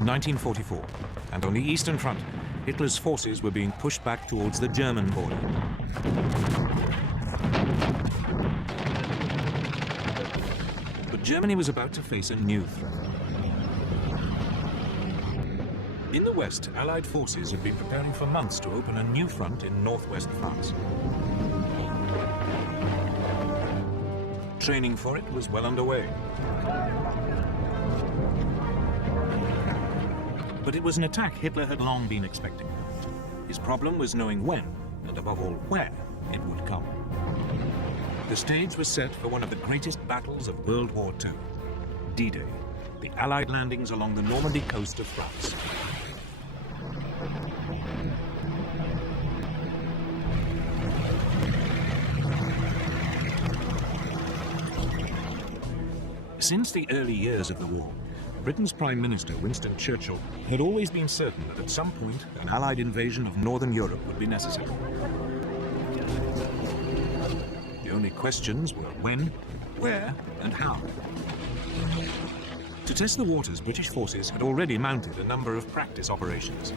1944, and on the Eastern Front, Hitler's forces were being pushed back towards the German border. But Germany was about to face a new threat. In the West, Allied forces had been preparing for months to open a new front in northwest France. Training for it was well underway. But it was an attack Hitler had long been expecting. His problem was knowing when, and above all where, it would come. The stage was set for one of the greatest battles of World War II, D-Day, the Allied landings along the Normandy coast of France. Since the early years of the war, Britain's Prime Minister, Winston Churchill, had always been certain that at some point an Allied invasion of Northern Europe would be necessary. The only questions were when, where, and how. To test the waters, British forces had already mounted a number of practice operations.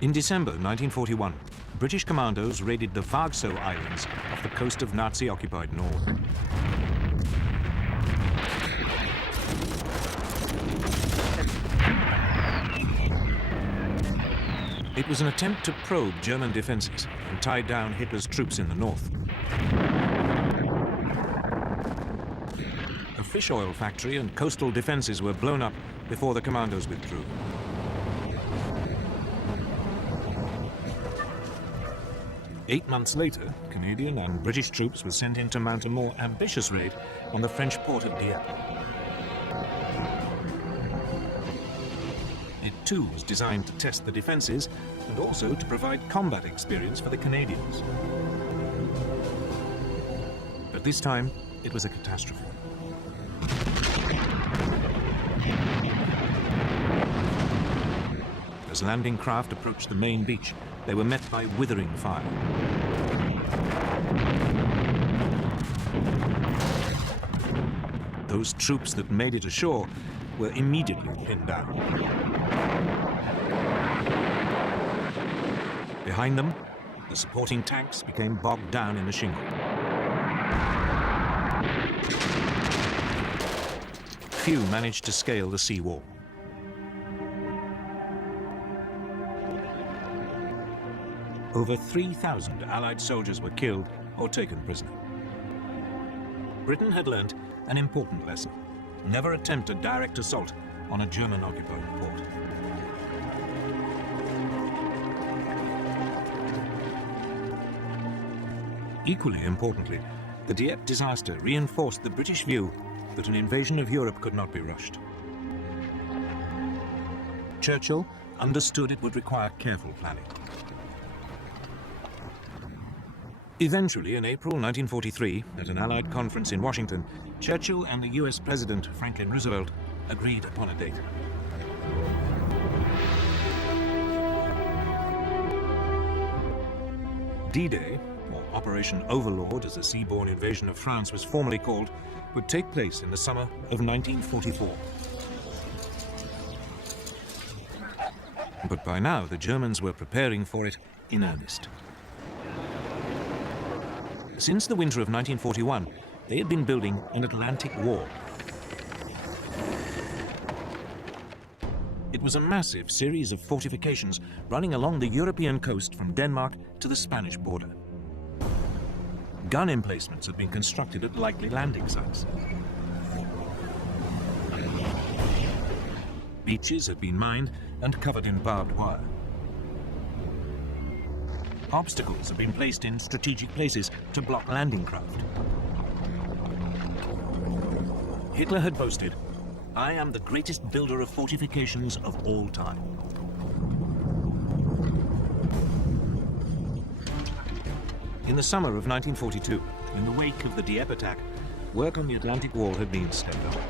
In December 1941, British commandos raided the Vargso Islands off the coast of Nazi-occupied Norway. It was an attempt to probe German defenses and tie down Hitler's troops in the north. A fish oil factory and coastal defenses were blown up before the commandos withdrew. Eight months later, Canadian and British troops were sent in to mount a more ambitious raid on the French port of Dieppe. It too was designed to test the defenses and also to provide combat experience for the Canadians. But this time, it was a catastrophe. As landing craft approached the main beach, they were met by withering fire. Those troops that made it ashore were immediately pinned down. Behind them, the supporting tanks became bogged down in the shingle. Few managed to scale the seawall. Over 3,000 Allied soldiers were killed or taken prisoner. Britain had learnt an important lesson. Never attempt a direct assault on a German-occupied port. Equally importantly, the Dieppe disaster reinforced the British view that an invasion of Europe could not be rushed. Churchill understood it would require careful planning. Eventually, in April 1943, at an Allied conference in Washington, Churchill and the US President Franklin Roosevelt agreed upon a date. D-Day, or Operation Overlord as the seaborne invasion of France was formally called, would take place in the summer of 1944. But by now, the Germans were preparing for it in earnest. Since the winter of 1941, they had been building an Atlantic wall. It was a massive series of fortifications running along the European coast from Denmark to the Spanish border. Gun emplacements had been constructed at likely landing sites. Beaches had been mined and covered in barbed wire. Obstacles had been placed in strategic places to block landing craft. Hitler had boasted, "I am the greatest builder of fortifications of all time." In the summer of 1942, in the wake of the Dieppe attack, work on the Atlantic Wall had been stepped up.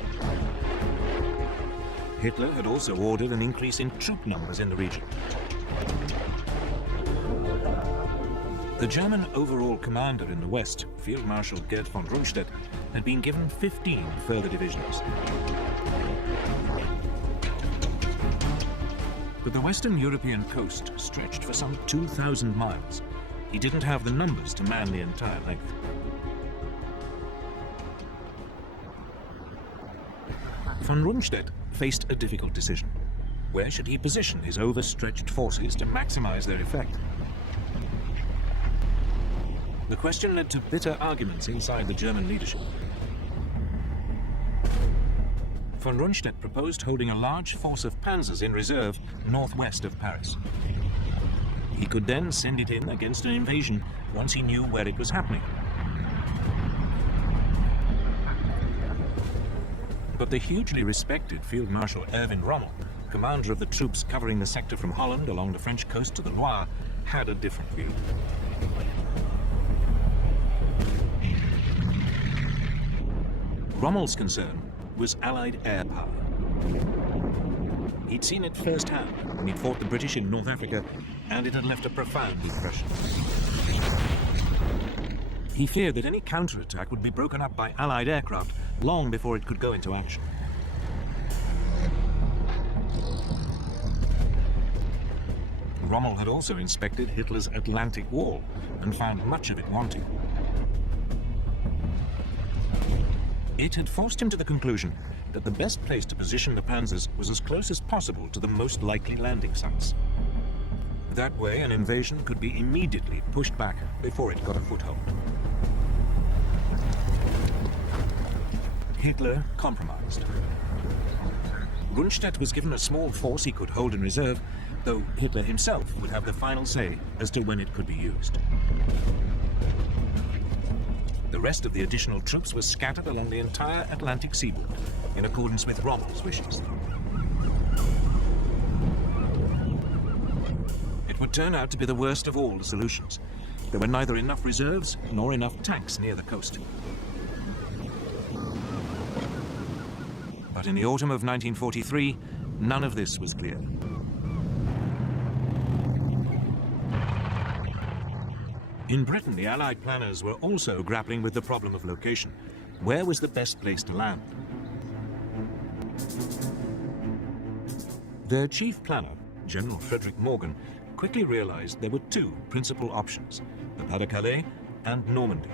Hitler had also ordered an increase in troop numbers in the region. The German overall commander in the west, Field Marshal Gerd von Rundstedt, had been given 15 further divisions. But the western European coast stretched for some 2,000 miles. He didn't have the numbers to man the entire length. Von Rundstedt faced a difficult decision. Where should he position his overstretched forces to maximize their effect? The question led to bitter arguments inside the German leadership. Von Rundstedt proposed holding a large force of panzers in reserve northwest of Paris. He could then send it in against an invasion once he knew where it was happening. But the hugely respected Field Marshal Erwin Rommel, commander of the troops covering the sector from Holland along the French coast to the Loire, had a different view. Rommel's concern was Allied air power. He'd seen it firsthand when he'd fought the British in North Africa, and it had left a profound impression. He feared that any counterattack would be broken up by Allied aircraft long before it could go into action. Rommel had also inspected Hitler's Atlantic Wall and found much of it wanting. It had forced him to the conclusion that the best place to position the panzers was as close as possible to the most likely landing sites. That way, an invasion could be immediately pushed back before it got a foothold. Hitler compromised. Rundstedt was given a small force he could hold in reserve, though Hitler himself would have the final say as to when it could be used. The rest of the additional troops were scattered along the entire Atlantic seaboard, in accordance with Rommel's wishes. It would turn out to be the worst of all the solutions. There were neither enough reserves nor enough tanks near the coast. But in the autumn of 1943, none of this was clear. In Britain, the Allied planners were also grappling with the problem of location. Where was the best place to land? Their chief planner, General Frederick Morgan, quickly realized there were two principal options: the Pas-de-Calais and Normandy.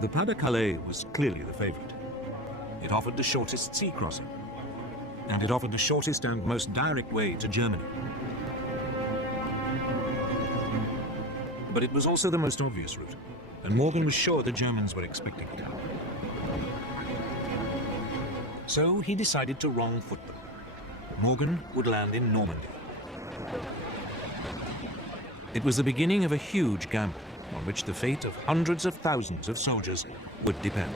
The Pas-de-Calais was clearly the favorite. It offered the shortest sea crossing, and it offered the shortest and most direct way to Germany. But it was also the most obvious route, and Morgan was sure the Germans were expecting it. So he decided to wrong-foot them. Morgan would land in Normandy. It was the beginning of a huge gamble on which the fate of hundreds of thousands of soldiers would depend.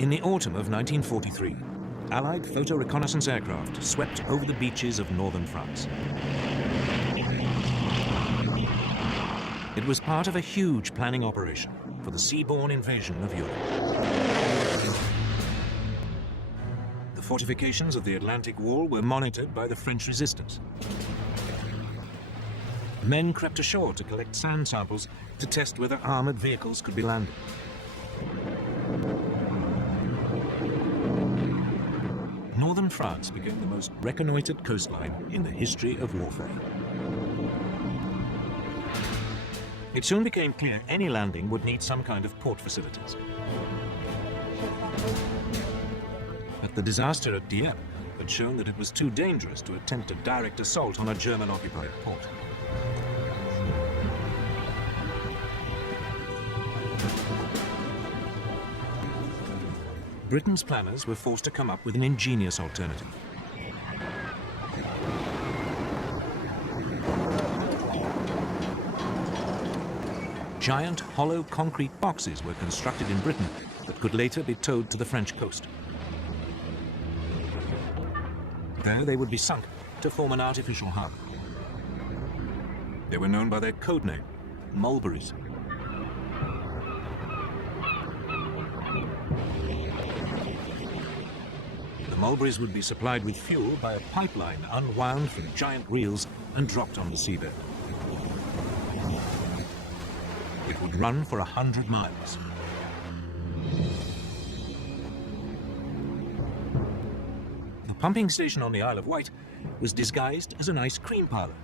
In the autumn of 1943, Allied photo reconnaissance aircraft swept over the beaches of northern France. It was part of a huge planning operation for the seaborne invasion of Europe. The fortifications of the Atlantic Wall were monitored by the French resistance. Men crept ashore to collect sand samples to test whether armored vehicles could be landed. Northern France became the most reconnoitered coastline in the history of warfare. It soon became clear any landing would need some kind of port facilities. But the disaster at Dieppe had shown that it was too dangerous to attempt a direct assault on a German-occupied port. Britain's planners were forced to come up with an ingenious alternative. Giant hollow concrete boxes were constructed in Britain that could later be towed to the French coast. There they would be sunk to form an artificial harbor. They were known by their code name, Mulberries. mulberries would be supplied with fuel by a pipeline unwound from giant reels and dropped on the seabed. It would run for 100 miles. The pumping station on the Isle of Wight was disguised as an ice cream parlour.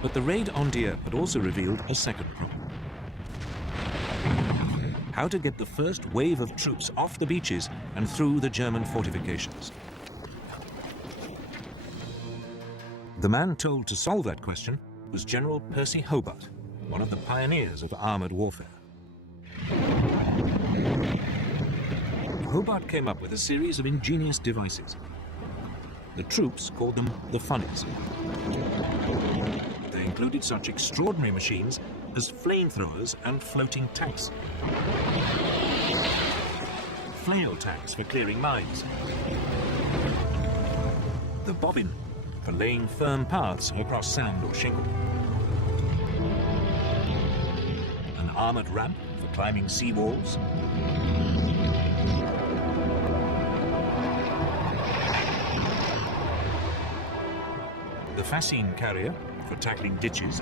But the raid on Dieppe had also revealed a second problem: how to get the first wave of troops off the beaches and through the German fortifications. The man told to solve that question was General Percy Hobart, one of the pioneers of armoured warfare. Hobart came up with a series of ingenious devices. The troops called them the funnies. They included such extraordinary machines as flamethrowers and floating tanks. Flail tanks for clearing mines. The bobbin for laying firm paths across sand or shingle. An armoured ramp for climbing sea walls. The fascine carrier for tackling ditches.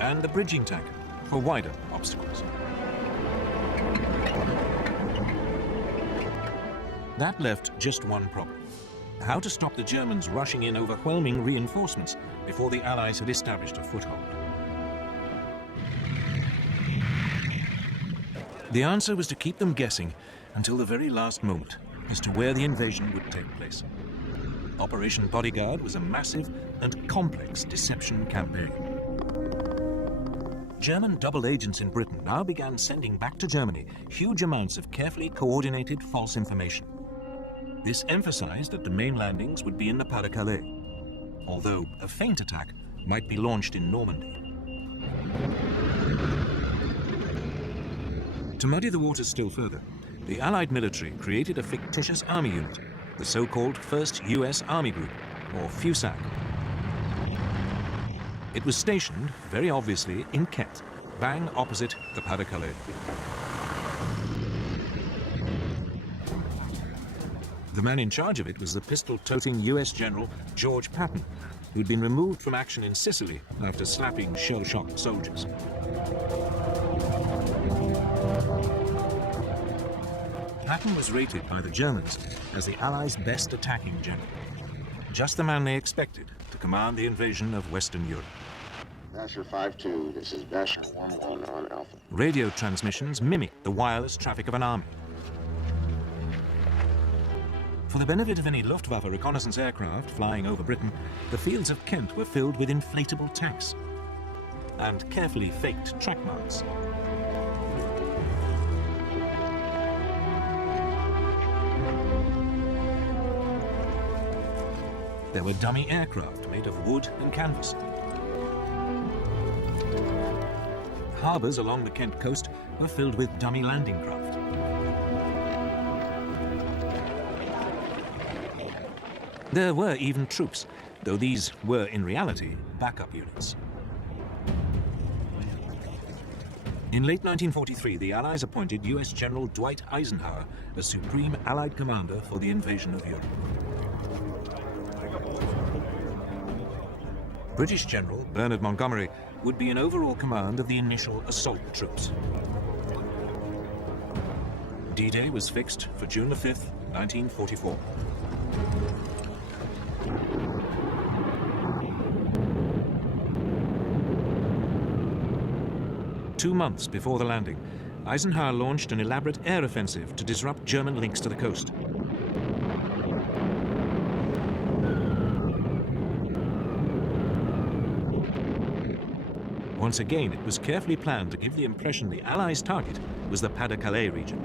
And the bridging tank for wider obstacles. That left just one problem: how to stop the Germans rushing in overwhelming reinforcements before the Allies had established a foothold. The answer was to keep them guessing until the very last moment as to where the invasion would take place. Operation Bodyguard was a massive and complex deception campaign. German double agents in Britain now began sending back to Germany huge amounts of carefully coordinated false information. This emphasized that the main landings would be in the Pas-de-Calais, although a feint attack might be launched in Normandy. To muddy the waters still further, the Allied military created a fictitious army unit, the so-called 1st US Army Group, or FUSAG. It was stationed, very obviously, in Kent, bang opposite the Pas-de-Calais. The man in charge of it was the pistol-toting US General George Patton, who'd been removed from action in Sicily after slapping shell-shocked soldiers. Patton was rated by the Germans as the Allies' best attacking general. Just the man they expected to command the invasion of Western Europe. Basher 5-2, this is Basher 1-1 on Alpha. Radio transmissions mimicked the wireless traffic of an army. For the benefit of any Luftwaffe reconnaissance aircraft flying over Britain, the fields of Kent were filled with inflatable tanks and carefully faked track marks. There were dummy aircraft made of wood and canvas. Harbours along the Kent coast were filled with dummy landing craft. There were even troops, though these were in reality backup units. In late 1943, the Allies appointed US General Dwight Eisenhower as Supreme Allied Commander for the invasion of Europe. British General Bernard Montgomery would be in overall command of the initial assault troops. D-Day was fixed for June the 5th, 1944. Two months before the landing, Eisenhower launched an elaborate air offensive to disrupt German links to the coast. Once again, it was carefully planned to give the impression the Allies' target was the Pas-de-Calais region.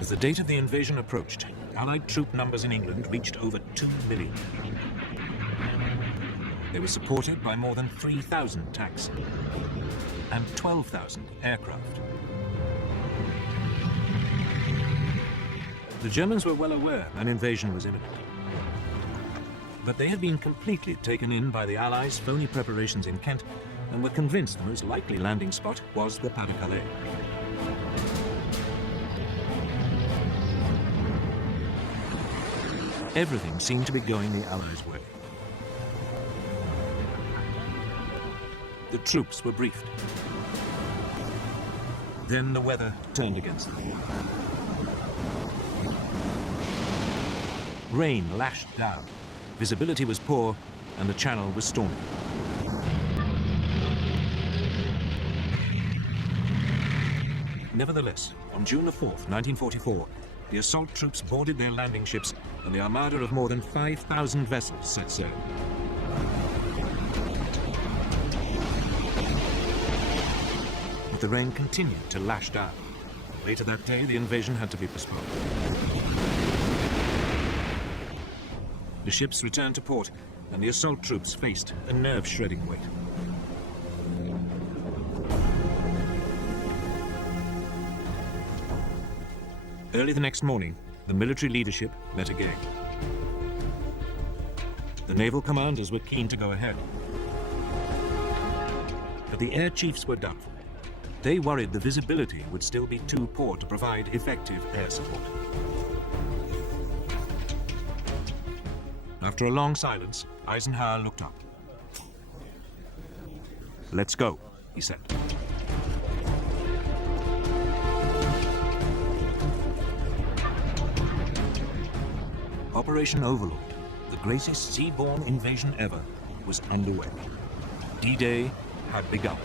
As the date of the invasion approached, Allied troop numbers in England reached over 2 million. They were supported by more than 3,000 tanks and 12,000 aircraft. The Germans were well aware an invasion was imminent. But they had been completely taken in by the Allies' phony preparations in Kent and were convinced the most likely landing spot was the Pas-de-Calais. Everything seemed to be going the Allies' way. The troops were briefed. Then the weather turned against them. Rain lashed down, visibility was poor, and the channel was stormy. Nevertheless, on June the 4th, 1944, the assault troops boarded their landing ships and the armada of more than 5,000 vessels set sail. But the rain continued to lash down. Later that day, the invasion had to be postponed. The ships returned to port, and the assault troops faced a nerve-shredding wait. Early the next morning, the military leadership met again. The naval commanders were keen to go ahead. But the air chiefs were doubtful. They worried the visibility would still be too poor to provide effective air support. After a long silence, Eisenhower looked up. "Let's go," he said. Operation Overlord, the greatest seaborne invasion ever, was underway. D-Day had begun.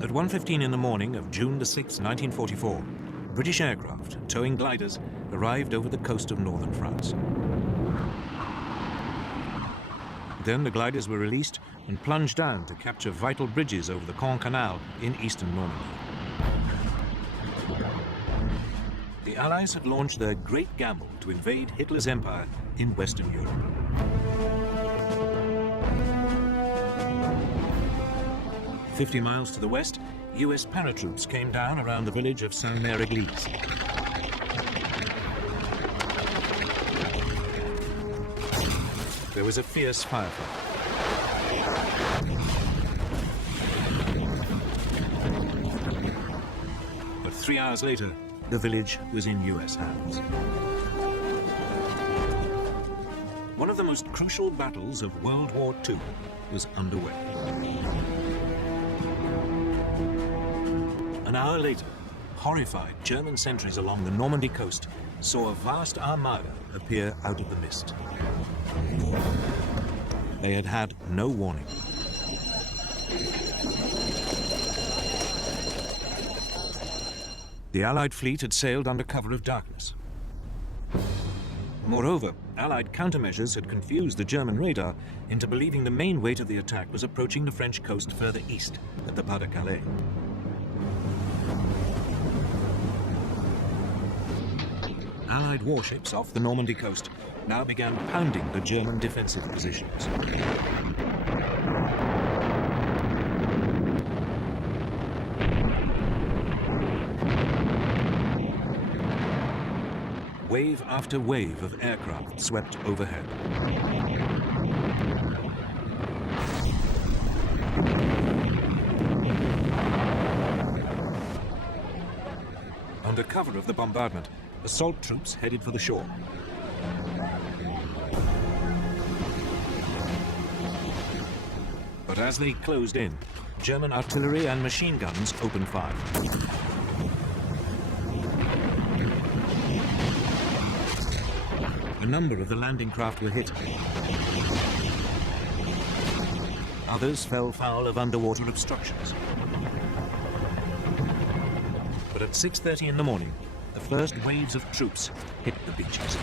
At 1:15 in the morning of June the 6th, 1944, British aircraft towing gliders arrived over the coast of northern France. Then the gliders were released and plunged down to capture vital bridges over the Caen Canal in eastern Normandy. The Allies had launched their great gamble to invade Hitler's empire in Western Europe. "50 miles to the west, US paratroops came down around the village of Saint-Mère-Église. There was a fierce firefight. But 3 hours later, the village was in US hands. One of the most crucial battles of World War II was underway. An hour later, horrified German sentries along the Normandy coast saw a vast armada appear out of the mist. They had had no warning. The Allied fleet had sailed under cover of darkness. Moreover, Allied countermeasures had confused the German radar into believing the main weight of the attack was approaching the French coast further east at the Pas-de-Calais. Allied warships off the Normandy coast now began pounding the German defensive positions. Wave after wave of aircraft swept overhead. Under cover of the bombardment, assault troops headed for the shore. But as they closed in, German artillery and machine guns opened fire. A number of the landing craft were hit. Others fell foul of underwater obstructions. But at 6:30 in the morning, the first waves of troops hit the beaches.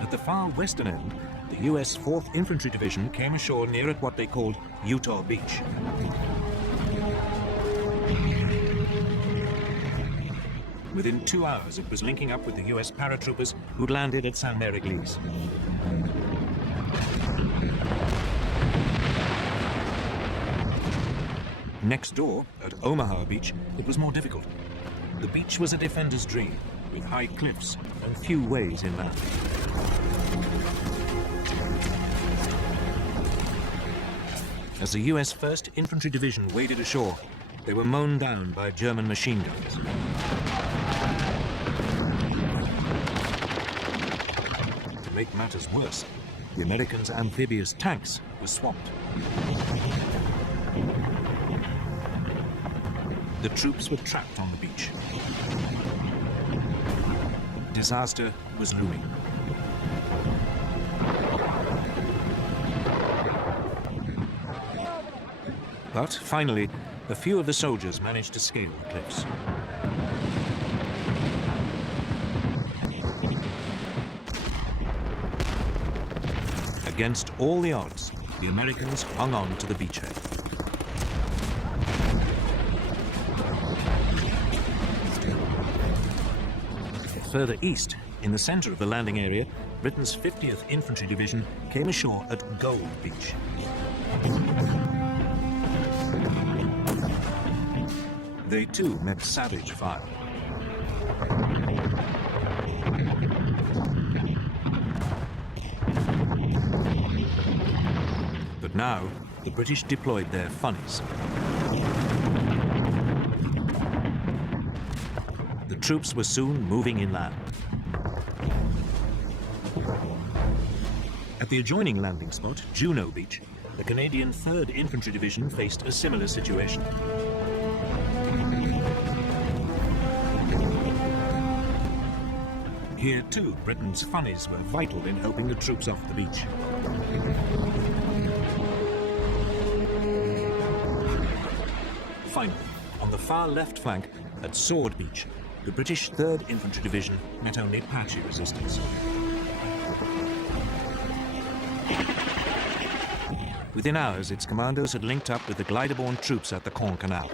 At the far western end, the US 4th Infantry Division came ashore near at what they called Utah Beach. Within 2 hours, it was linking up with the US paratroopers who'd landed at Saint-Mère-Église. Next door, at Omaha Beach, it was more difficult. The beach was a defender's dream, with high cliffs and few ways inland. As the US 1st Infantry Division waded ashore, they were mown down by German machine guns. To make matters worse, the Americans' amphibious tanks were swamped. The troops were trapped on the beach. Disaster was looming. But finally, a few of the soldiers managed to scale the cliffs. Against all the odds, the Americans hung on to the beachhead. Further east, in the center of the landing area, Britain's 50th Infantry Division came ashore at Gold Beach. They too met savage fire. But now, the British deployed their funnies. The troops were soon moving inland. At the adjoining landing spot, Juno Beach, the Canadian 3rd Infantry Division faced a similar situation. Here too, Britain's funnies were vital in helping the troops off the beach. Finally, on the far left flank, at Sword Beach, the British 3rd Infantry Division met only patchy resistance. Within hours, its commandos had linked up with the glider-borne troops at the Caen Canal.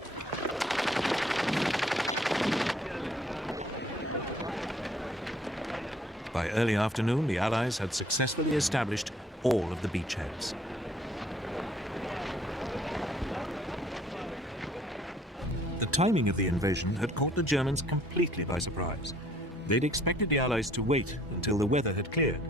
By early afternoon, the Allies had successfully established all of the beachheads. The timing of the invasion had caught the Germans completely by surprise. They'd expected the Allies to wait until the weather had cleared.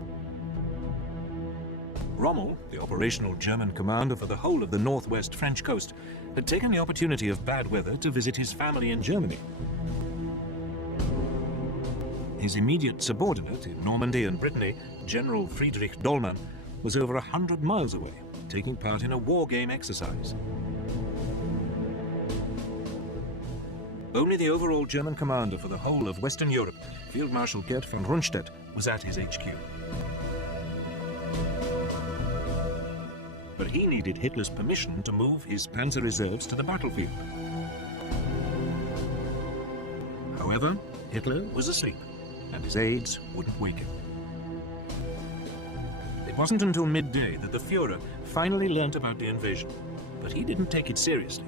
Rommel, the operational German commander for the whole of the northwest French coast, had taken the opportunity of bad weather to visit his family in Germany. His immediate subordinate in Normandy and Brittany, General Friedrich Dollmann, was over 100 miles away, taking part in a war game exercise. Only the overall German commander for the whole of Western Europe, Field Marshal Gerd von Rundstedt, was at his HQ. But he needed Hitler's permission to move his panzer reserves to the battlefield. However, Hitler was asleep, and his aides wouldn't wake him. It wasn't until midday that the Führer finally learnt about the invasion, but he didn't take it seriously.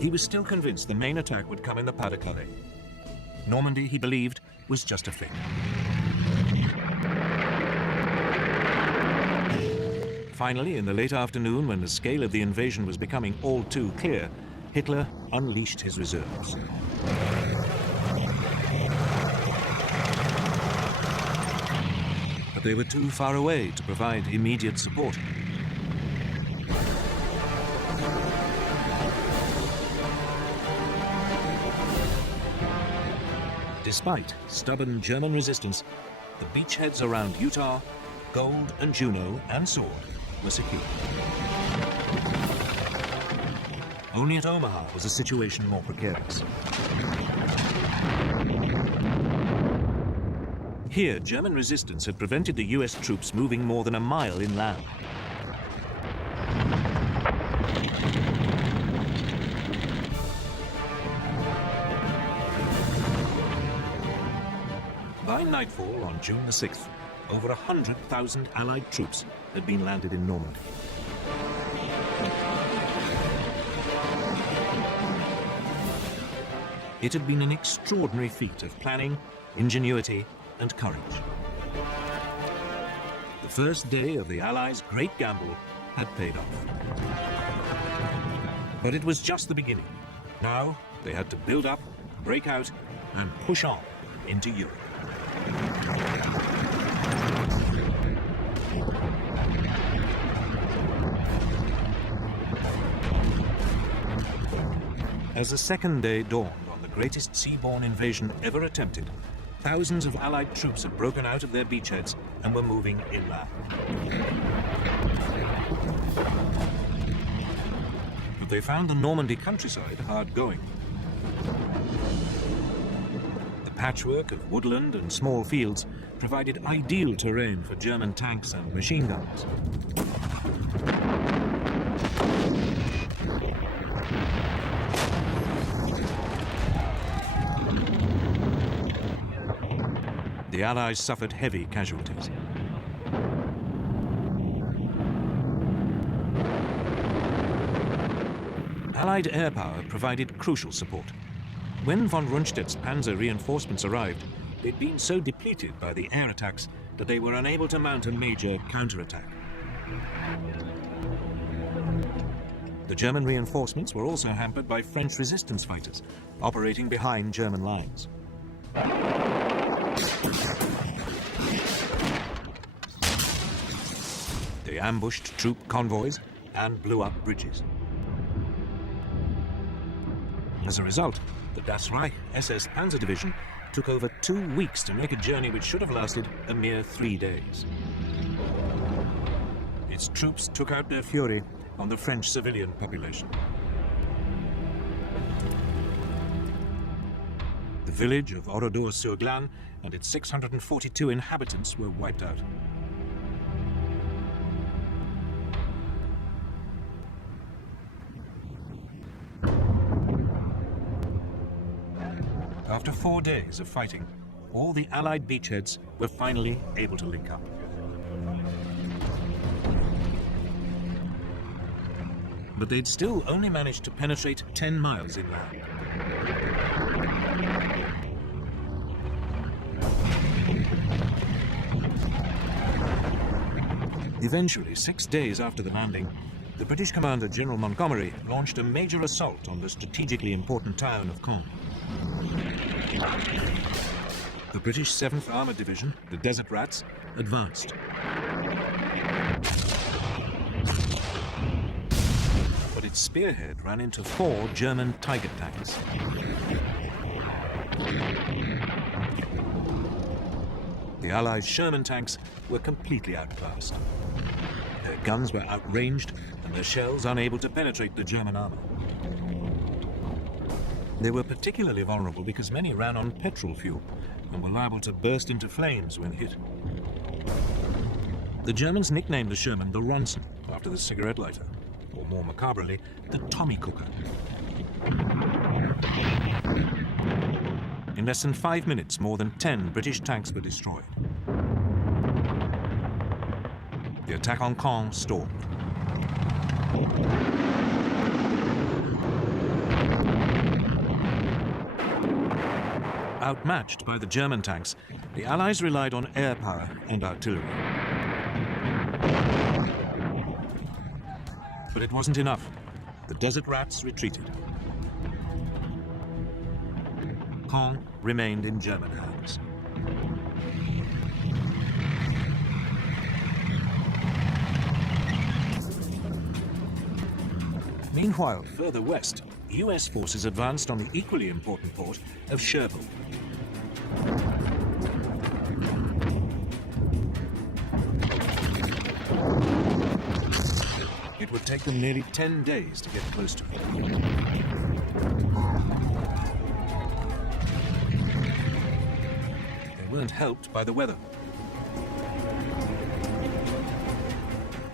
He was still convinced the main attack would come in the Pas-de-Calais. Normandy, he believed, was just a fake. Finally, in the late afternoon, when the scale of the invasion was becoming all too clear, Hitler unleashed his reserves. But they were too far away to provide immediate support. Despite stubborn German resistance, the beachheads around Utah, Gold and Juno and Sword were secure. Only at Omaha was the situation more precarious. Here, German resistance had prevented the US troops moving more than a mile inland. By nightfall on June the 6th, over 100,000 Allied troops had been landed in Normandy. It had been an extraordinary feat of planning, ingenuity, and courage. The first day of the Allies' great gamble had paid off. But it was just the beginning. Now they had to build up, break out, and push on into Europe. As the second day dawned on the greatest seaborne invasion ever attempted, thousands of Allied troops had broken out of their beachheads and were moving inland. But they found the Normandy countryside hard going. The patchwork of woodland and small fields provided ideal terrain for German tanks and machine guns. The Allies suffered heavy casualties. Allied air power provided crucial support. When von Rundstedt's panzer reinforcements arrived, they'd been so depleted by the air attacks that they were unable to mount a major counterattack. The German reinforcements were also hampered by French resistance fighters, operating behind German lines. They ambushed troop convoys and blew up bridges. As a result, the Das Reich SS Panzer Division took over 2 weeks to make a journey which should have lasted a mere 3 days. Its troops took out their fury on the French civilian population. The village of Oradour-sur-Glane and its 642 inhabitants were wiped out. After 4 days of fighting, all the Allied beachheads were finally able to link up. But they'd still only managed to penetrate 10 miles inland. Eventually, 6 days after the landing, the British commander, General Montgomery, launched a major assault on the strategically important town of Caen. The British 7th Armoured Division, the Desert Rats, advanced. But its spearhead ran into 4 German Tiger tanks. The Allies' Sherman tanks were completely outclassed. Their guns were outranged and their shells unable to penetrate the German armor. They were particularly vulnerable because many ran on petrol fuel and were liable to burst into flames when hit. The Germans nicknamed the Sherman the Ronson, after the cigarette lighter, or more macabrely, the Tommy Cooker. In less than 5 minutes, more than 10 British tanks were destroyed. The attack on Caen stalled. Outmatched by the German tanks, the Allies relied on air power and artillery. But it wasn't enough. The Desert Rats retreated. Caen remained in German hands. Meanwhile, further west, US forces advanced on the equally important port of Cherbourg. It would take them nearly 10 days to get close to it. They weren't helped by the weather.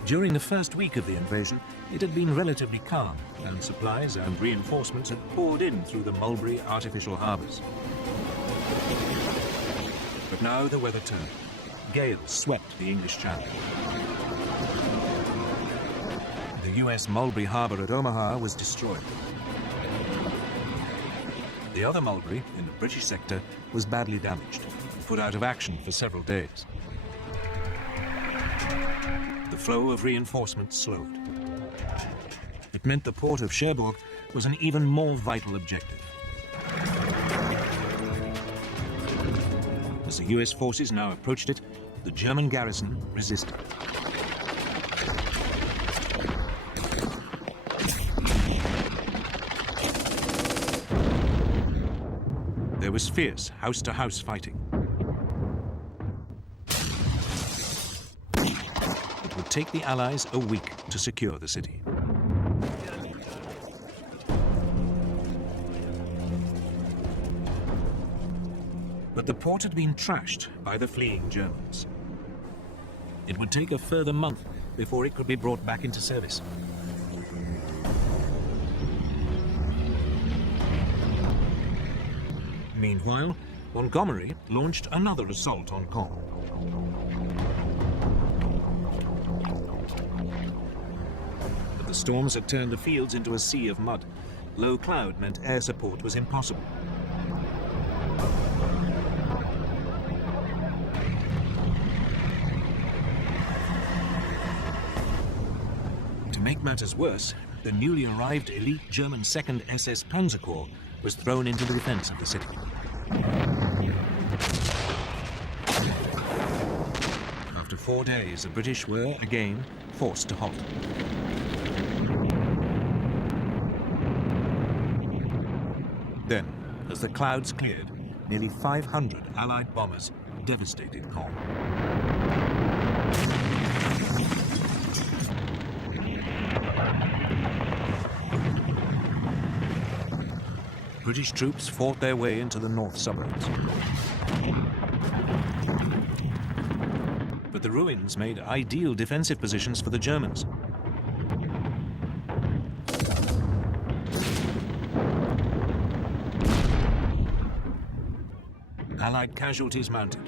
During the first week of the invasion, it had been relatively calm, and supplies and reinforcements had poured in through the Mulberry artificial harbours. But now the weather turned. Gales swept the English Channel. The US Mulberry Harbour at Omaha was destroyed. The other Mulberry, in the British sector, was badly damaged and put out of action for several days. The flow of reinforcements slowed. It meant the port of Cherbourg was an even more vital objective. As the US forces now approached it, the German garrison resisted. There was fierce house-to-house fighting. It would take the Allies a week to secure the city. But the port had been trashed by the fleeing Germans. It would take a further month before it could be brought back into service. Meanwhile, Montgomery launched another assault on Caen. But the storms had turned the fields into a sea of mud. Low cloud meant air support was impossible. To make matters worse, the newly arrived elite German 2nd SS Panzer Corps was thrown into the defense of the city. After 4 days, the British were, again, forced to halt. Then, as the clouds cleared, nearly 500 Allied bombers devastated Caen. British troops fought their way into the north suburbs. But the ruins made ideal defensive positions for the Germans. Allied casualties mounted.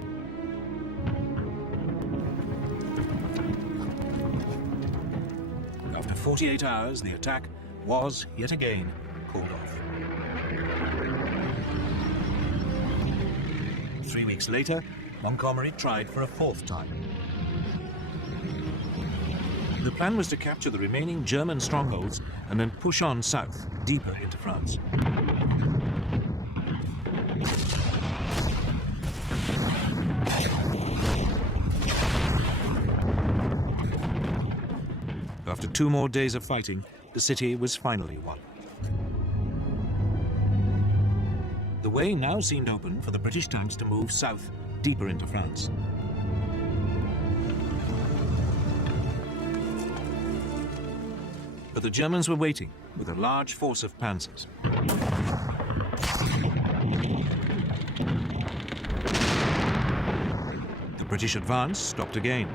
After 48 hours, the attack was, yet again, called off. 3 weeks later, Montgomery tried for a 4th time. The plan was to capture the remaining German strongholds and then push on south, deeper into France. After 2 more days of fighting, the city was finally won. The way now seemed open for the British tanks to move south, deeper into France. But the Germans were waiting with a large force of panzers. The British advance stopped again.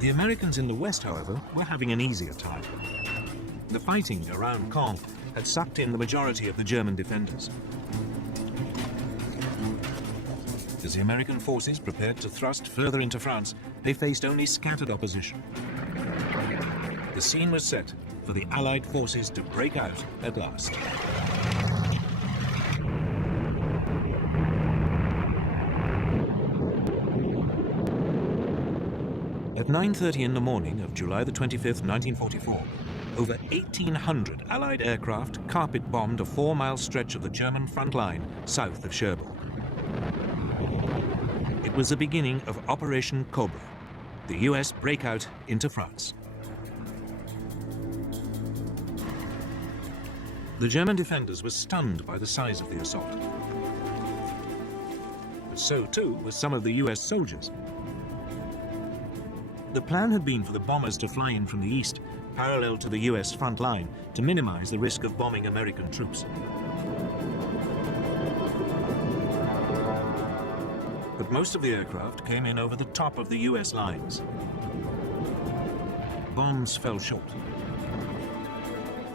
The Americans in the west, however, were having an easier time. The fighting around Caen had sucked in the majority of the German defenders. As the American forces prepared to thrust further into France, they faced only scattered opposition. The scene was set for the Allied forces to break out at last. At 9:30 in the morning of July the 25th, 1944, over 1,800 Allied aircraft carpet-bombed a 4-mile stretch of the German front line south of Cherbourg. It was the beginning of Operation Cobra, the US breakout into France. The German defenders were stunned by the size of the assault. But so too were some of the US soldiers. The plan had been for the bombers to fly in from the east, parallel to the US front line, to minimize the risk of bombing American troops. But most of the aircraft came in over the top of the US lines. Bombs fell short.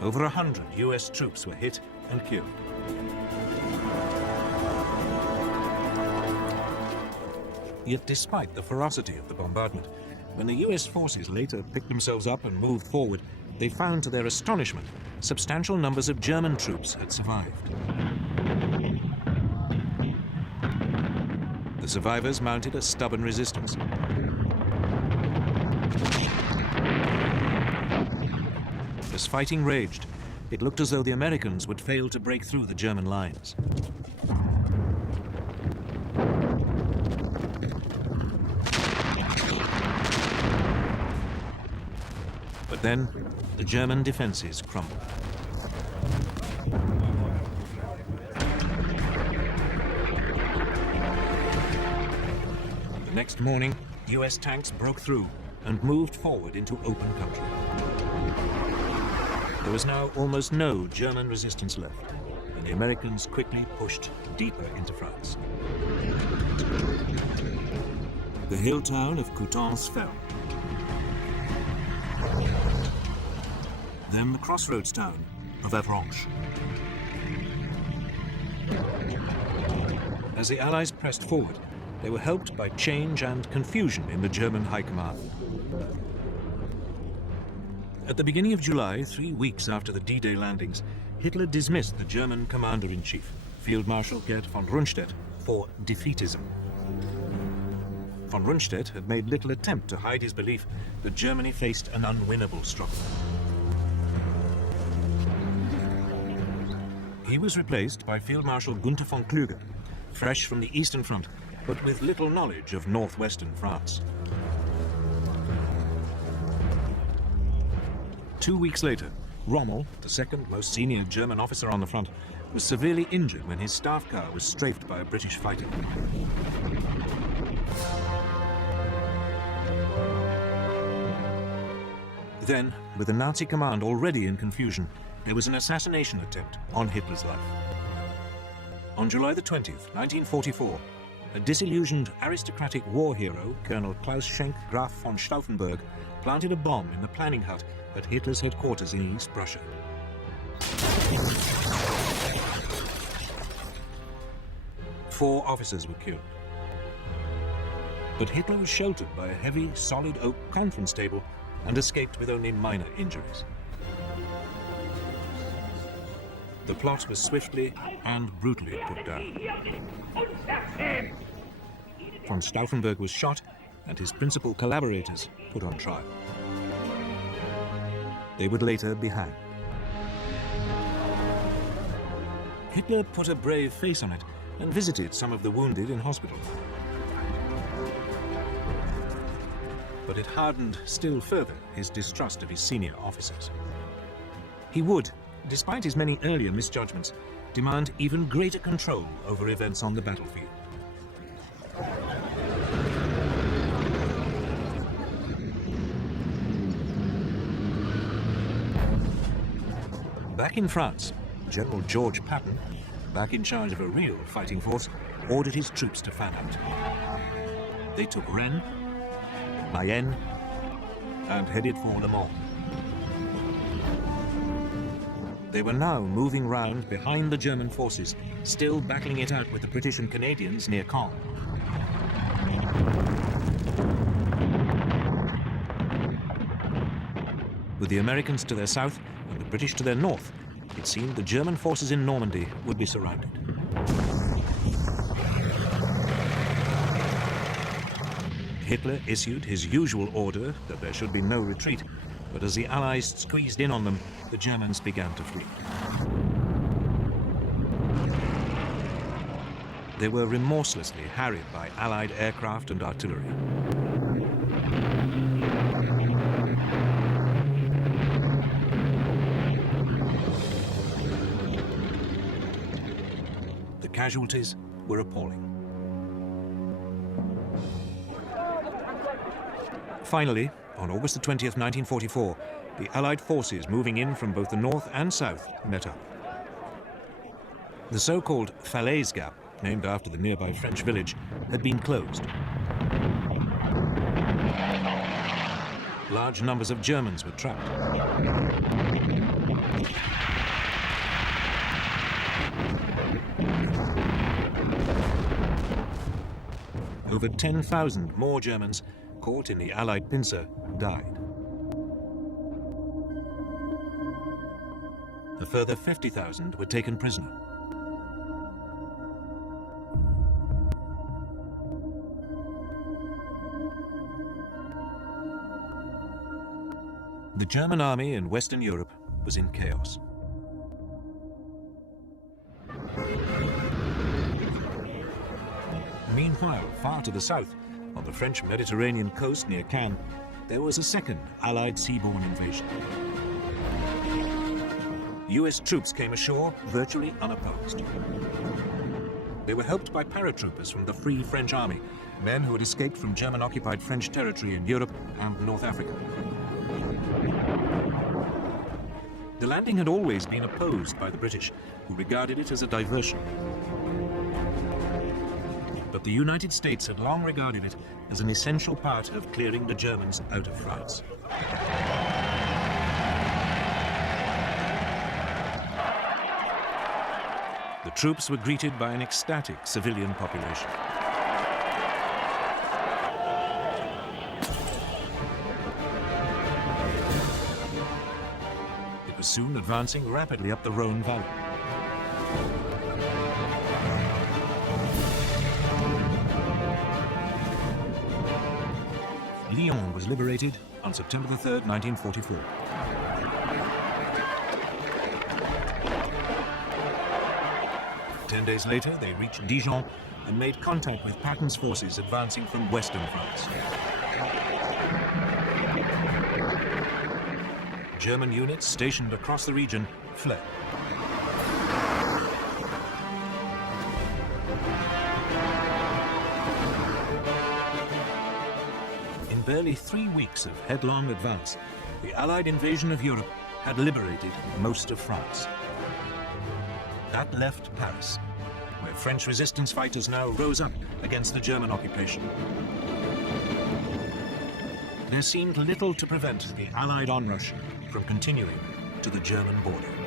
Over 100 US troops were hit and killed. Yet despite the ferocity of the bombardment, when the US forces later picked themselves up and moved forward, they found to their astonishment substantial numbers of German troops had survived. The survivors mounted a stubborn resistance. As fighting raged, it looked as though the Americans would fail to break through the German lines. But then, the German defenses crumbled. The next morning, US tanks broke through and moved forward into open country. There was now almost no German resistance left, and the Americans quickly pushed deeper into France. The hill town of Coutances fell. Then the crossroads town of Avranches. As the Allies pressed forward, they were helped by change and confusion in the German high command. At the beginning of July, 3 weeks after the D-Day landings, Hitler dismissed the German commander-in-chief, Field Marshal Gerd von Rundstedt, for defeatism. Von Rundstedt had made little attempt to hide his belief that Germany faced an unwinnable struggle. He was replaced by Field Marshal Gunther von Kluge, fresh from the Eastern Front, but with little knowledge of northwestern France. 2 weeks later, Rommel, the second most senior German officer on the front, was severely injured when his staff car was strafed by a British fighter. Then, with the Nazi command already in confusion, there was an assassination attempt on Hitler's life. On July the 20th, 1944, a disillusioned aristocratic war hero, Colonel Klaus Schenk Graf von Stauffenberg, planted a bomb in the planning hut at Hitler's headquarters in East Prussia. Four officers were killed. But Hitler was sheltered by a heavy, solid oak conference table and escaped with only minor injuries. The plot was swiftly and brutally put down. Von Stauffenberg was shot and his principal collaborators put on trial. They would later be hanged. Hitler put a brave face on it and visited some of the wounded in hospital. But it hardened still further his distrust of his senior officers. He would, despite his many earlier misjudgments, demand even greater control over events on the battlefield. Back in France, General George Patton, back in charge of a real fighting force, ordered his troops to fan out. They took Rennes, Mayenne, and headed for Le Mans. They were now moving round behind the German forces, still battling it out with the British and Canadians near Caen. With the Americans to their south and the British to their north, it seemed the German forces in Normandy would be surrounded. Hitler issued his usual order that there should be no retreat, but as the Allies squeezed in on them, the Germans began to flee. They were remorselessly harried by Allied aircraft and artillery. The casualties were appalling. Finally, on August the 20th, 1944, the Allied forces moving in from both the north and south met up. The so-called Falaise Gap, named after the nearby French village, had been closed. Large numbers of Germans were trapped. Over 10,000 more Germans, caught in the Allied pincer, died. further 50,000 were taken prisoner. The German army in Western Europe was in chaos. Meanwhile, far to the south, on the French Mediterranean coast near Cannes, there was a second Allied seaborne invasion. US troops came ashore virtually unopposed. They were helped by paratroopers from the Free French Army, men who had escaped from German-occupied French territory in Europe and North Africa. The landing had always been opposed by the British, who regarded it as a diversion. But the United States had long regarded it as an essential part of clearing the Germans out of France. The troops were greeted by an ecstatic civilian population. It was soon advancing rapidly up the Rhone Valley. Lyon was liberated on September 3rd, 1944. Ten days later, they reached Dijon and made contact with Patton's forces advancing from western France. German units stationed across the region fled. In barely 3 weeks of headlong advance, the Allied invasion of Europe had liberated most of France. That left Paris, where French resistance fighters now rose up against the German occupation. There seemed little to prevent the Allied onrush from continuing to the German border.